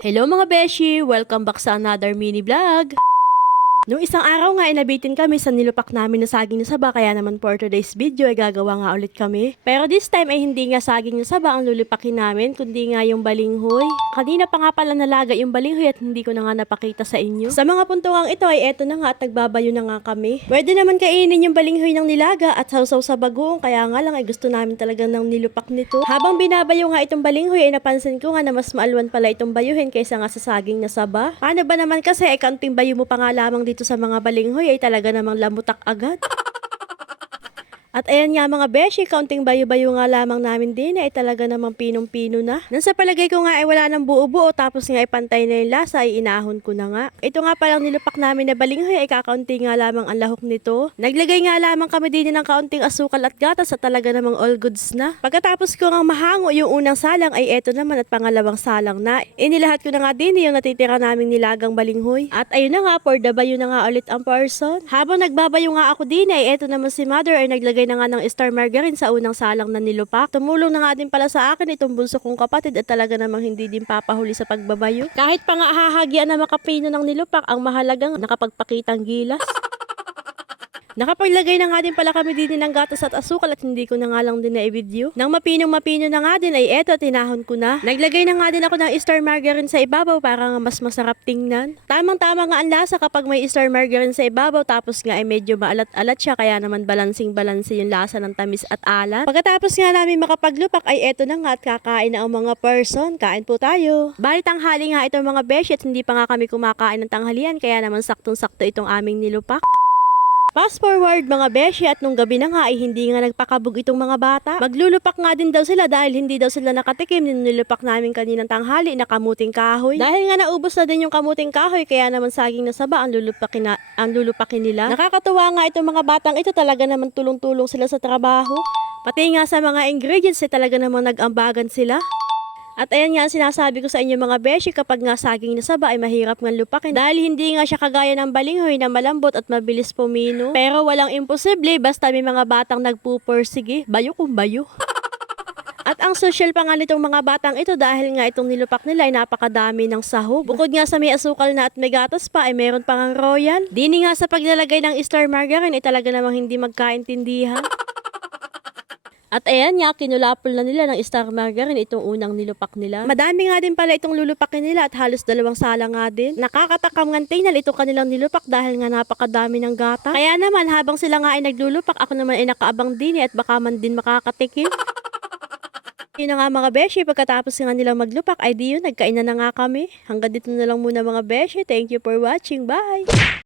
Hello mga beshi! Welcome back sa another mini vlog! Nung isang araw nga, inabitin kami sa nilupak namin na saging na saba, kaya naman for today's video ay gagawa nga ulit kami. Pero this time ay hindi nga saging na saba ang lulipakin namin, kundi nga yung balinghoy. Kanina pa nga pala nalaga yung balinghoy at hindi ko na nga napakita sa inyo. Sa mga puntungang ito ay eto na nga at nagbabayo na nga kami. Pwede naman kainin yung balinghoy ng nilaga at sausaw sa bagoong, kaya nga lang ay gusto namin talaga ng nilupak nito. Habang binabayo nga itong balinghoy ay napansin ko nga na mas maalwan pala itong bayuhin kaysa nga sa saging na saba. Paano ba naman kasi ay kaunting bayo mo pa nga lamang dito sa mga balinghoy ay talaga namang lamutak agad. At ayan nga mga beshi, kaunting bayo-bayo nga lamang namin din ay talaga namang pinong-pino na. Nang sa palagay ko nga ay wala nang buo-buo tapos nga ay pantay na yung lasa ay inahon ko na nga. Ito nga palang nilupak namin na balinghoy ay kakaunti nga lamang ang lahok nito. Naglagay nga lamang kami din ng kaunting asukal at gatas at talaga namang all goods na. Pagkatapos ko nga mahango yung unang salang ay eto naman at pangalawang salang na. Inilahat ko na nga din yung natitira naming nilagang balinghoy. At ayun na nga, for the bayo na nga ulit ang person. Habang nagbabayo nga ako din ay eto naman si mother ay naglagay na nga ng star margarine sa unang salang na nilupak. Tumulong na nga din pala sa akin itong bunso kong kapatid at talaga namang hindi din papahuli sa pagbabayo. Kahit pa nga hahagyan na makapino ng nilupak, ang mahalagang nakapagpakitang gilas. Nakapaglagay na nga din pala kami din ng gatas at asukal at hindi ko na nga lang din na i-video. Nang mapinong-mapino na nga din ay eto, tinahon ko na. Naglagay na nga din ako ng star margarine sa ibabaw para nga mas masarap tingnan. Tamang-tama nga ang lasa kapag may star margarine sa ibabaw tapos nga ay medyo maalat-alat siya, kaya naman balansing-balanse yung lasa ng tamis at alat. Pagkatapos nga namin makapaglupak ay eto na nga at kakain na ang mga person. Kain po tayo. Bali tanghali nga itong mga beshi at hindi pa nga kami kumakain ng tanghalian, kaya naman saktong-sakto itong aming nilupak. Fast forward mga beshi at nung gabi na nga ay hindi nga nagpakabog itong mga bata. Maglulupak nga din daw sila dahil hindi daw sila nakatikim ng nilupak namin kaninang tanghali na kamuting kahoy. Dahil nga naubos na din yung kamuting kahoy, kaya naman saging na saba ang lulupakin nila. Nakakatuwa nga itong mga batang ito, talaga naman tulong-tulong sila sa trabaho. Pati nga sa mga ingredients ay talaga namang nag-ambagan sila. At ayan nga ang sinasabi ko sa inyo mga beshi, kapag nga saging na saba ay mahirap nga lupakin dahil hindi nga siya kagaya ng balinghoy na malambot at mabilis pumino. Pero walang imposible basta may mga batang nagpupursige, bayo kung bayo. At ang social pa nga nitong mga batang ito dahil nga itong nilupak nila ay napakadami ng sahog. Bukod nga sa may asukal na at may gatas pa ay meron pang ang royal. Dini nga sa paglalagay ng star margarine ay talaga namang hindi magkaintindihan. At ayan nga, kinulapol na nila ng star margarine itong unang nilupak nila. Madami nga din pala itong lulupakin nila at halos dalawang sala nga din. Nakakatakam nga tingnan itong kanilang nilupak dahil nga napakadami ng gata. Kaya naman habang sila nga ay naglulupak, ako naman ay nakaabang din at baka man din makakatikim. Yun na nga mga beshi, pagkatapos nga nilang maglupak ay di yun, nagkainan na nga kami. Hanggang dito na lang muna mga beshi. Thank you for watching. Bye!